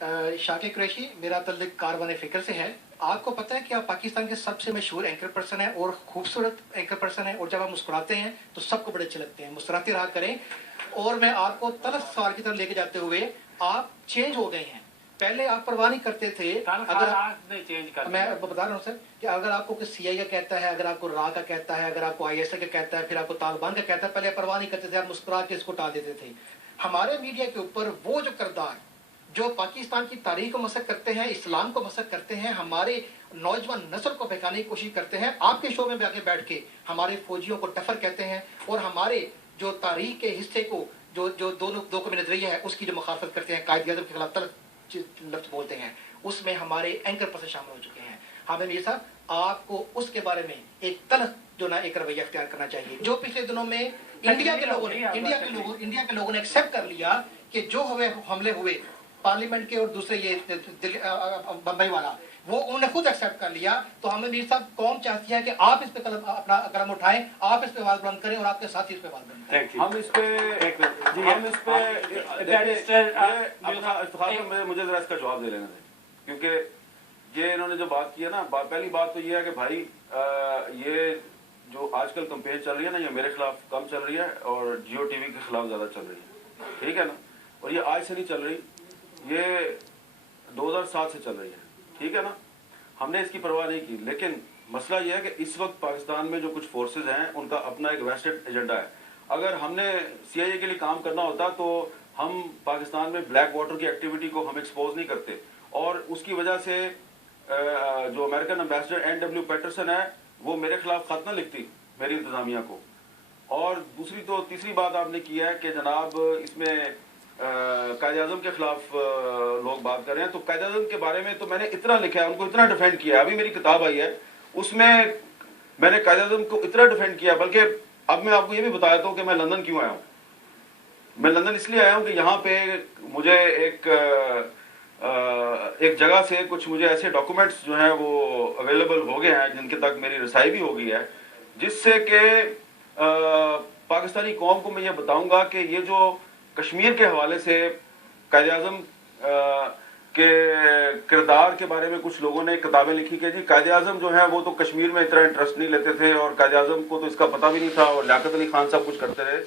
शाकिर कुरैशी, मेरा तल्लुक कारवान फिक्र से है। आपको पता है कि आप पाकिस्तान के सबसे मशहूर एंकर पर्सन हैं और खूबसूरत एंकर पर्सन हैं, और जब आप मुस्कुराते हैं तो सबको बड़े अच्छे लगते हैं। मुस्कुराते रहा करें। और मैं आपको तलख सवाल की तरफ लेके जाते हुए, आप चेंज हो गए हैं। पहले आप परवाह नहीं करते थे। अगर चेंज कर, मैं बता रहा हूँ सर कि अगर आपको कोई सीआई का कहता है, अगर आपको रा का कहता है, अगर आपको आईएसआई का कहता है, फिर आपको तालिबान का कहता है, पहले परवाह नहीं करते थे, आप मुस्कुरा के इसको टाल देते थे। हमारे मीडिया के ऊपर वो जो किरदार जो पाकिस्तान की तारीख को मसक करते हैं, इस्लाम को मसक करते हैं, हमारे नौजवान नस्ल को बहकाने की कोशिश करते हैं, आपके शो में आके बैठ के हमारे फौजियों को टफर कहते हैं, और हमारे जो तारीख के हिस्से को जो जो दो कौमी नजरिया है उसकी जो मुखालफत करते हैं, कायद-ए-आज़म के खिलाफ तलख लफ्ज बोलते हैं, उसमें हमारे एंकर पर्सन शामिल हो चुके हैं। हमें ये साहब आपको उसके बारे में एक तलख जो ना एक रवैया इख्तियार करना चाहिए, जो पिछले दिनों में इंडिया के लोगों ने एक्सेप्ट कर लिया कि जो हमले हुए पार्लियामेंट के और दूसरे ये बम्बई वाला, वो उन्होंने खुद एक्सेप्ट कर लिया। तो हमें मीर साहब कौम चाहती है कि आप इस पे अपना कदम उठाएं, आप इस पे आवाज बुलंद करें और आपके साथी इस पे आवाज बुलंद करें। हम इस पे मुझे जरा इसका जवाब दे लेना है, क्योंकि ये इन्होंने जो बात की है ना, पहली बात तो ये है कि भाई ये जो आजकल कंपेन चल रही है ना, ये मेरे खिलाफ कम चल रही है और जियो टीवी के खिलाफ ज्यादा चल रही है, ठीक है ना। और ये आज से नहीं चल रही, ये 2007 से चल रही है, ठीक है ना। हमने इसकी परवाह नहीं की, लेकिन मसला यह है कि इस वक्त पाकिस्तान में जो कुछ फोर्सेज हैं उनका अपना एक वेस्टेड एजेंडा है। अगर हमने सीआईए के लिए काम करना होता तो हम पाकिस्तान में ब्लैक वाटर की एक्टिविटी को हम एक्सपोज नहीं करते, और उसकी वजह से जो अमेरिकन एम्बेसडर एन.डब्ल्यू. पैटरसन है वो मेरे खिलाफ खत न लिखती मेरी इंतजामिया को। और तीसरी बात आपने की है कि जनाब इसमें कायद-ए-आज़म के खिलाफ लोग बात कर रहे हैं, तो कायद-ए-आज़म के बारे में तो मैंने इतना लिखा है, उनको इतना डिफेंड किया है। अभी मेरी किताब आई है, उसमें मैंने कायद-ए-आज़म को इतना डिफेंड किया, बल्कि अब मैं आपको ये भी बता देता हूँ कि मैं लंदन क्यों आया हूँ। मैं लंदन इसलिए आया हूँ कि यहाँ पे मुझे एक जगह से कुछ मुझे ऐसे डॉक्यूमेंट्स जो हैं वो अवेलेबल हो गए हैं, जिनके तक मेरी रसाई भी हो गई है, जिससे कि पाकिस्तानी कौम को मैं ये बताऊंगा कि ये जो कश्मीर के हवाले से कायद-ए-आज़म के किरदार के बारे में कुछ लोगों ने किताबें लिखी कि जी कायद-ए-आज़म जो है वो तो कश्मीर में इतना इंटरेस्ट नहीं लेते थे और कायद-ए-आज़म को तो इसका पता भी नहीं था और लियाकत अली खान सब कुछ करते रहे।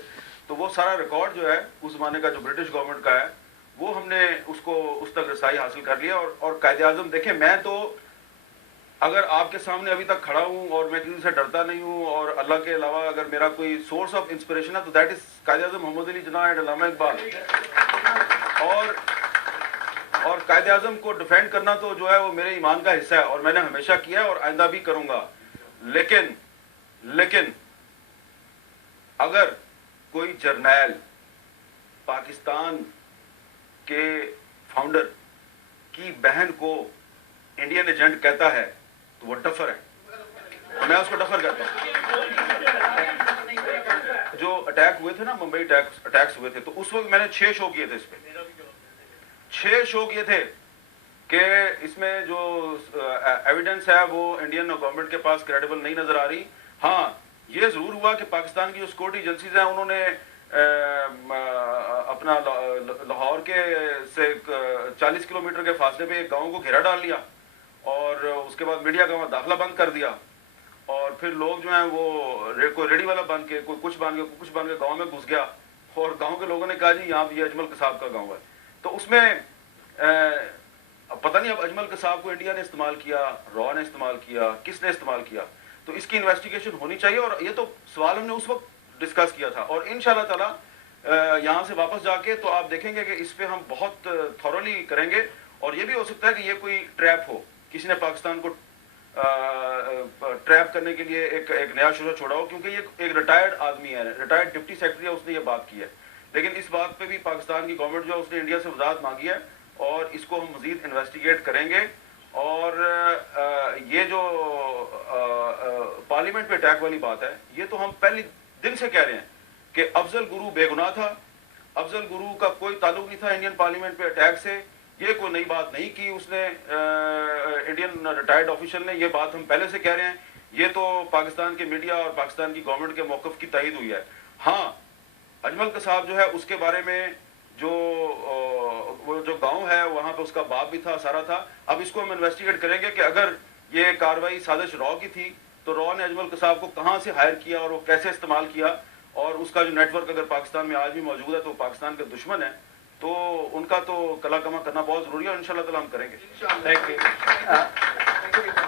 तो वो सारा रिकॉर्ड जो है उस जमाने का जो ब्रिटिश गवर्नमेंट का है वो हमने उसको उस तक रसाई हासिल कर लिया। और कायद-ए-आज़म देखें, मैं तो अगर आपके सामने अभी तक खड़ा हूं और मैं किसी से डरता नहीं हूं, और अल्लाह के अलावा अगर मेरा कोई सोर्स ऑफ इंस्पिरेशन है तो that is Quaid-e-Azam Muhammad Ali Jinnah and Allama Iqbal. और कायद-ए-आज़म को डिफेंड करना तो जो है वो मेरे ईमान का हिस्सा है और मैंने हमेशा किया है और आइंदा भी करूंगा। लेकिन अगर कोई जर्नैल पाकिस्तान के फाउंडर की बहन को इंडियन एजेंट कहता है तो वो डफर है, तो मैं उसको डफर कहता हूं। जो अटैक हुए थे ना, मुंबई अटैक्स हुए थे, तो उस वक्त मैंने 6 शो किए थे, इस पे 6 शो किए थे कि इसमें जो एविडेंस है वो इंडियन गवर्नमेंट के पास क्रेडिबल नहीं नजर आ रही। हाँ, ये जरूर हुआ कि पाकिस्तान की जो सिक्योरिटी एजेंसीज हैं उन्होंने अपना लाहौर के से 40 किलोमीटर के फासले पे एक गांव को घेरा डाल लिया और उसके बाद मीडिया का वहां दाखिला बंद कर दिया, और फिर लोग जो हैं वो कोई रेडी वाला बन के, कोई कुछ बन के गांव में घुस गया, और गांव के लोगों ने कहा जी यहाँ ये अजमल कसाब का गांव है। तो उसमें पता नहीं अब अजमल कसाब को इंडिया ने इस्तेमाल किया, रॉ ने इस्तेमाल किया, किसने इस्तेमाल किया, तो इसकी इन्वेस्टिगेशन होनी चाहिए। और ये तो सवाल हमने उस वक्त डिस्कस किया था, और इंशाल्लाह ताला यहाँ से वापस जाके तो आप देखेंगे कि इस पे हम बहुत थॉरली करेंगे। और ये भी हो सकता है कि ये कोई ट्रैप हो, किसी ने पाकिस्तान को ट्रैप करने के लिए एक नया शोशा छोड़ा हो, क्योंकि ये एक रिटायर्ड आदमी है, रिटायर्ड डिप्टी सेक्रेटरी है, उसने ये बात की है। लेकिन इस बात पे भी पाकिस्तान की गवर्नमेंट जो है उसने इंडिया से वजाहत मांगी है और इसको हम मजीद इन्वेस्टिगेट करेंगे। और ये जो पार्लियामेंट पे अटैक वाली बात है, ये तो हम पहले दिन से कह रहे हैं कि अफजल गुरु बेगुनाह था, अफजल गुरु का कोई ताल्लुक नहीं था इंडियन पार्लियामेंट पे अटैक से। ये कोई नई बात नहीं की उसने, इंडियन रिटायर्ड ऑफिशियल ने, ये बात हम पहले से कह रहे हैं। ये तो पाकिस्तान के मीडिया और पाकिस्तान की गवर्नमेंट के मौक़िफ़ की तइद हुई है। हाँ, अजमल कसाब जो है उसके बारे में जो वो जो गांव है वहाँ پہ اس کا باپ بھی تھا، سارا تھا. اب اس کو ہم انویسٹیگیٹ کریں گے کہ اگر یہ کاروائی سازش رو کی تھی تو رو نے اجمل قصاب کو کہاں سے ہائر کیا اور وہ کیسے استعمال کیا، اور اس کا جو نیٹ ورک اگر پاکستان میں آج بھی موجود ہے تو پاکستان کے دشمن ہے، تو ان کا تو کلا کما کرنا بہت ضروری ہے، اور انشاءاللہ تعالی ہم کریں گے. Thank you.